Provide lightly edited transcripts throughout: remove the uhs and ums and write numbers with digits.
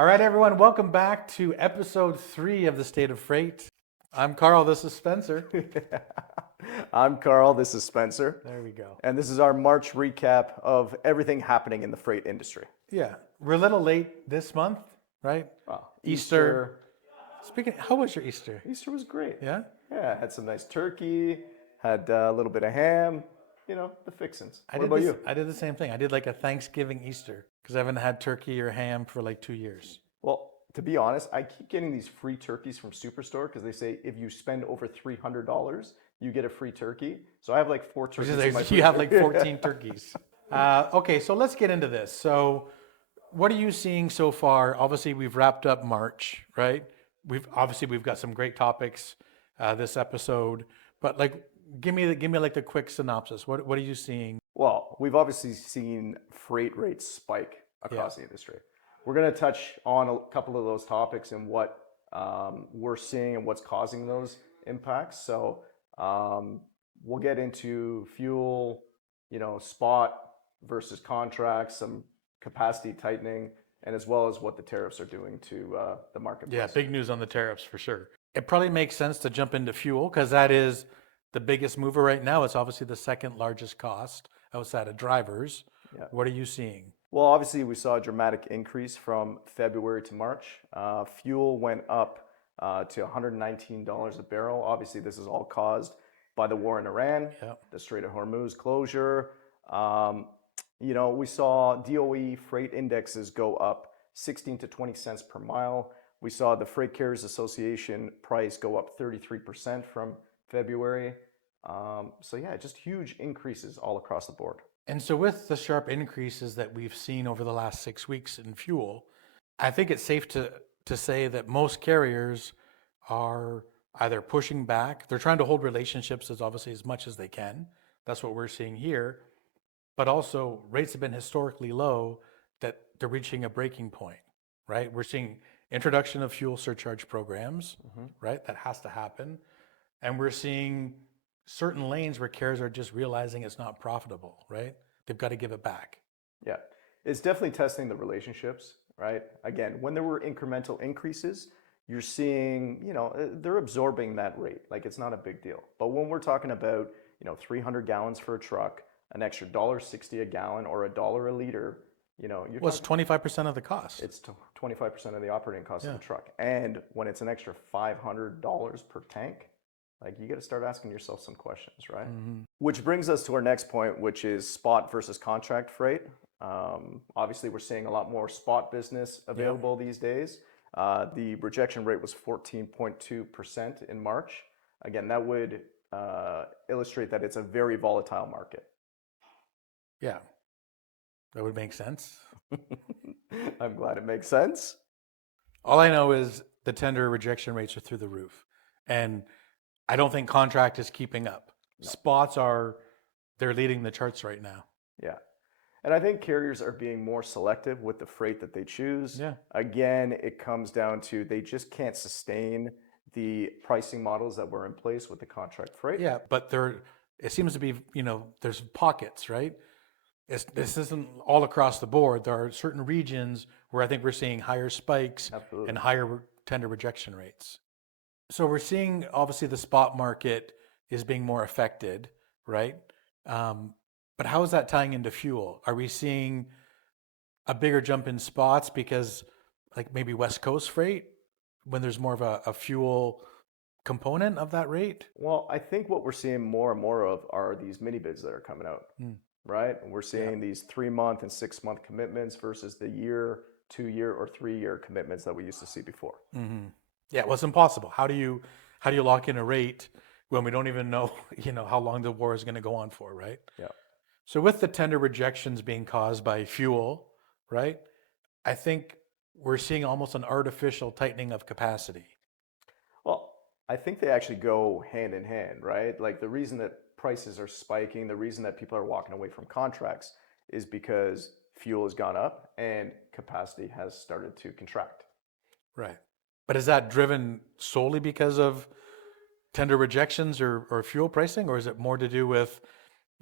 All right, everyone, welcome back to episode 3 of the State of Freight. I'm Carl, this is Spencer. I'm Carl, this is Spencer. There we go. And this is our March recap of everything happening in the freight industry. Yeah, we're a little late this month, right? Wow. Easter. Speaking, how was your Easter? Easter was great. Yeah? Yeah, had some nice turkey, had a little bit of ham, the fixins. What about you? I did the same thing. I did like a Thanksgiving Easter because I haven't had turkey or ham for like 2 years. Well, to be honest, I keep getting these free turkeys from Superstore because they say if you spend over $300, you get a free turkey. So I have like 4 turkeys. You have like 14 turkeys. Okay, so let's get into this. So what are you seeing so far? Obviously, we've wrapped up March, right? We've got some great topics this episode, but like give me like the quick synopsis. What are you seeing? Well, we've obviously seen freight rates spike across the industry. We're going to touch on a couple of those topics and what we're seeing and what's causing those impacts. So we'll get into fuel, spot versus contracts, some capacity tightening, and as well as what the tariffs are doing to the marketplace. Yeah, big news on the tariffs for sure. It probably makes sense to jump into fuel because that is the biggest mover right now. It's obviously the second largest cost outside of drivers. Yeah. What are you seeing? Well, obviously we saw a dramatic increase from February to March. Fuel went up to $119 a barrel. Obviously this is all caused by the war in Iran, the Strait of Hormuz closure. We saw DOE freight indexes go up 16 to 20 cents per mile. We saw the Freight Carriers Association price go up 33% from February. Just huge increases all across the board. And so with the sharp increases that we've seen over the last 6 weeks in fuel, I think it's safe to say that most carriers are either pushing back, they're trying to hold relationships as much as they can. That's what we're seeing here. But also rates have been historically low that they're reaching a breaking point, right? We're seeing introduction of fuel surcharge programs, right? That has to happen. And we're seeing certain lanes where carriers are just realizing it's not profitable, right? They've got to give it back. Yeah, it's definitely testing the relationships, right? Again, when there were incremental increases, you're seeing, they're absorbing that rate. Like it's not a big deal. But when we're talking about, 300 gallons for a truck, an extra $1.60 a gallon or $1 a liter, it's 25% of the cost. It's 25% of the operating cost of the truck. And when it's an extra $500 per tank, like you got to start asking yourself some questions, right? Which brings us to our next point, which is spot versus contract freight. Obviously, we're seeing a lot more spot business available these days. The rejection rate was 14.2% in March. Again, that would illustrate that it's a very volatile market. Yeah, that would make sense. I'm glad it makes sense. All I know is the tender rejection rates are through the roof. And I don't think contract is keeping up. No. Spots they're leading the charts right now. Yeah. And I think carriers are being more selective with the freight that they choose. Yeah. Again, it comes down to they just can't sustain the pricing models that were in place with the contract freight. Yeah, but it seems to be, there's pockets, right? This isn't all across the board. There are certain regions where I think we're seeing higher spikes and higher tender rejection rates. So we're seeing, obviously, the spot market is being more affected, right? But how is that tying into fuel? Are we seeing a bigger jump in spots because, like maybe West Coast freight, when there's more of a fuel component of that rate? Well, I think what we're seeing more and more of are these mini bids that are coming out, right? And we're seeing these 3-month and 6-month commitments versus the year, 2-year, or 3-year commitments that we used to see before. Yeah, well, it's impossible. How do you lock in a rate when we don't even know, how long the war is going to go on for, right? Yeah. So with the tender rejections being caused by fuel, right? I think we're seeing almost an artificial tightening of capacity. Well, I think they actually go hand in hand, right? Like the reason that prices are spiking, the reason that people are walking away from contracts is because fuel has gone up and capacity has started to contract. Right. But is that driven solely because of tender rejections or fuel pricing, or is it more to do with,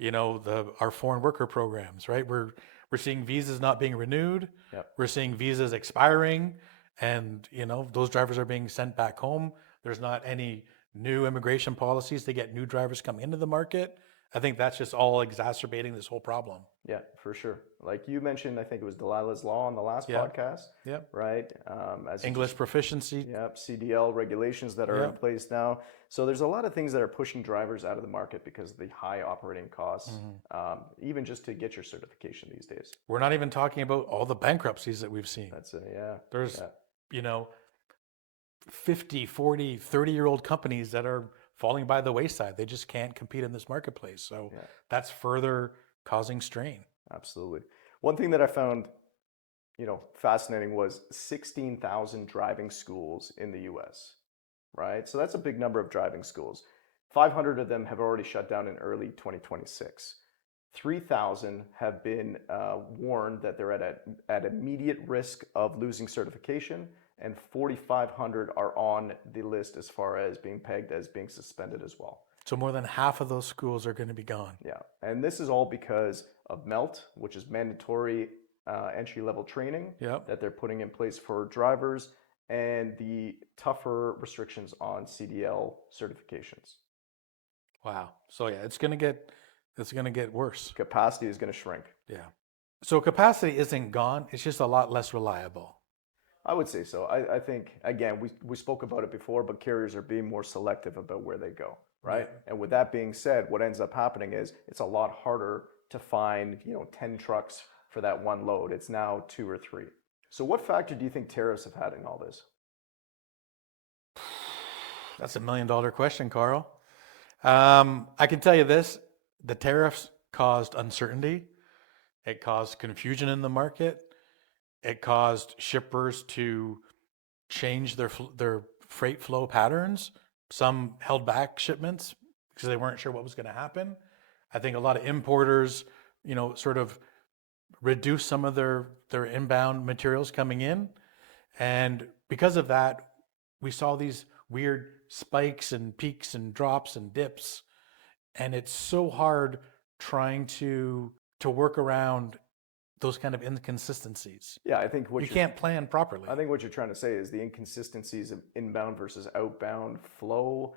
our foreign worker programs, right? We're We're seeing visas not being renewed. Yep. We're seeing visas expiring, and those drivers are being sent back home. There's not any new immigration policies to get new drivers coming into the market. I think that's just all exacerbating this whole problem. Yeah, for sure. Like you mentioned, I think it was Delilah's Law on the last Yep. podcast, Yep. right? As English proficiency. Yep, CDL regulations that are in Yep. place now. So there's a lot of things that are pushing drivers out of the market because of the high operating costs, even just to get your certification these days. We're not even talking about all the bankruptcies that we've seen. That's it, yeah. There's, Yeah. 50, 40, 30-year-old companies that are falling by the wayside. They just can't compete in this marketplace. So that's further causing strain. Absolutely. One thing that I found, fascinating was 16,000 driving schools in the US, right? So that's a big number of driving schools. 500 of them have already shut down in early 2026. 3,000 have been warned that they're at immediate risk of losing certification, and 4,500 are on the list as far as being pegged as being suspended as well. So more than half of those schools are going to be gone. Yeah, and this is all because of MELT, which is mandatory entry-level training that they're putting in place for drivers, and the tougher restrictions on CDL certifications. Wow. So yeah, it's going to get worse. Capacity is going to shrink. Yeah. So capacity isn't gone. It's just a lot less reliable. I would say so. I think, again, we spoke about it before, but carriers are being more selective about where they go, right? Yeah. And with that being said, what ends up happening is it's a lot harder to find, 10 trucks for that one load. It's now 2 or 3. So what factor do you think tariffs have had in all this? That's $1 million question, Carl. I can tell you this, the tariffs caused uncertainty. It caused confusion in the market. It caused shippers to change their freight flow patterns. Some held back shipments because they weren't sure what was going to happen. I think a lot of importers, sort of reduced some of their inbound materials coming in. And because of that, we saw these weird spikes and peaks and drops and dips. And it's so hard trying to work around those kind of inconsistencies. Yeah, I think you can't plan properly. I think what you're trying to say is the inconsistencies of inbound versus outbound flow,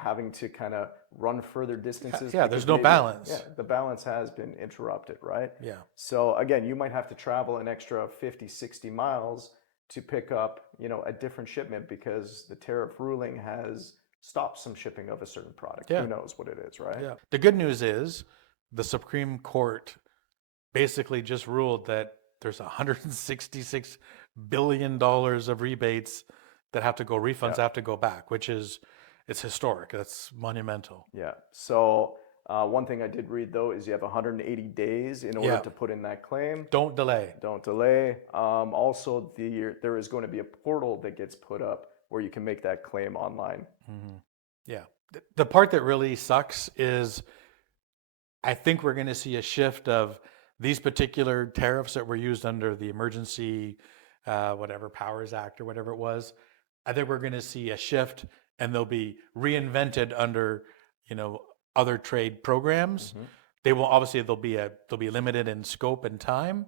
having to kind of run further distances. Yeah, there's no balance. Yeah, the balance has been interrupted, right? Yeah. So again, you might have to travel an extra 50, 60 miles to pick up, a different shipment because the tariff ruling has stopped some shipping of a certain product. Yeah. Who knows what it is, right? Yeah. The good news is the Supreme Court basically just ruled that there's $166 billion of rebates that have to go, refunds have to go back, it's historic. That's monumental. Yeah. So one thing I did read though is you have 180 days in order to put in that claim. Don't delay. Don't delay. Also, there is going to be a portal that gets put up where you can make that claim online. Mm-hmm. Yeah. The part that really sucks is I think we're going to see a shift of these particular tariffs that were used under the Emergency Powers Act or whatever it was. I think we're going to see a shift, and they'll be reinvented under other trade programs. Mm-hmm. They will obviously they'll be limited in scope and time,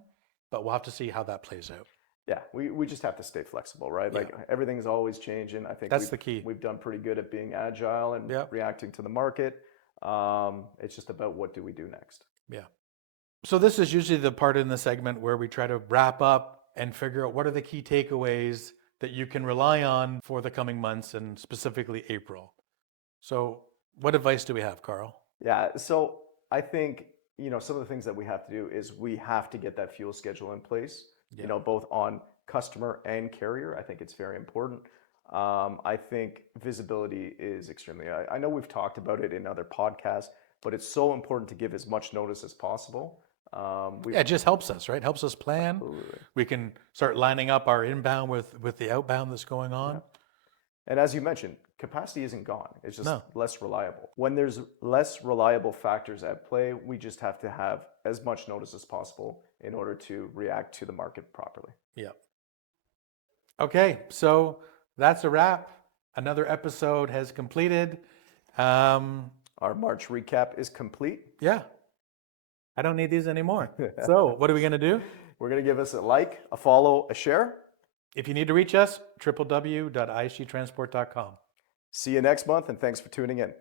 but we'll have to see how that plays out. Yeah, we just have to stay flexible, right? Like everything's always changing. I think that's the key. We've done pretty good at being agile and reacting to the market. It's just about what do we do next. Yeah. So this is usually the part in the segment where we try to wrap up and figure out what are the key takeaways that you can rely on for the coming months and specifically April. So what advice do we have, Carl? Yeah, so I think, some of the things that we have to do is we have to get that fuel schedule in place, both on customer and carrier. I think it's very important. I think visibility is extremely, I know we've talked about it in other podcasts, but it's so important to give as much notice as possible. It just helps us, right? Helps us plan. Absolutely. We can start lining up our inbound with the outbound that's going on. Yeah. And as you mentioned, capacity isn't gone. It's just less reliable. When there's less reliable factors at play, we just have to have as much notice as possible in order to react to the market properly. Yeah. Okay, so that's a wrap. Another episode has completed. Our March recap is complete. Yeah. I don't need these anymore. So what are we going to do? We're going to give us a like, a follow, a share. If you need to reach us, www.isgtransport.com. See you next month, and thanks for tuning in.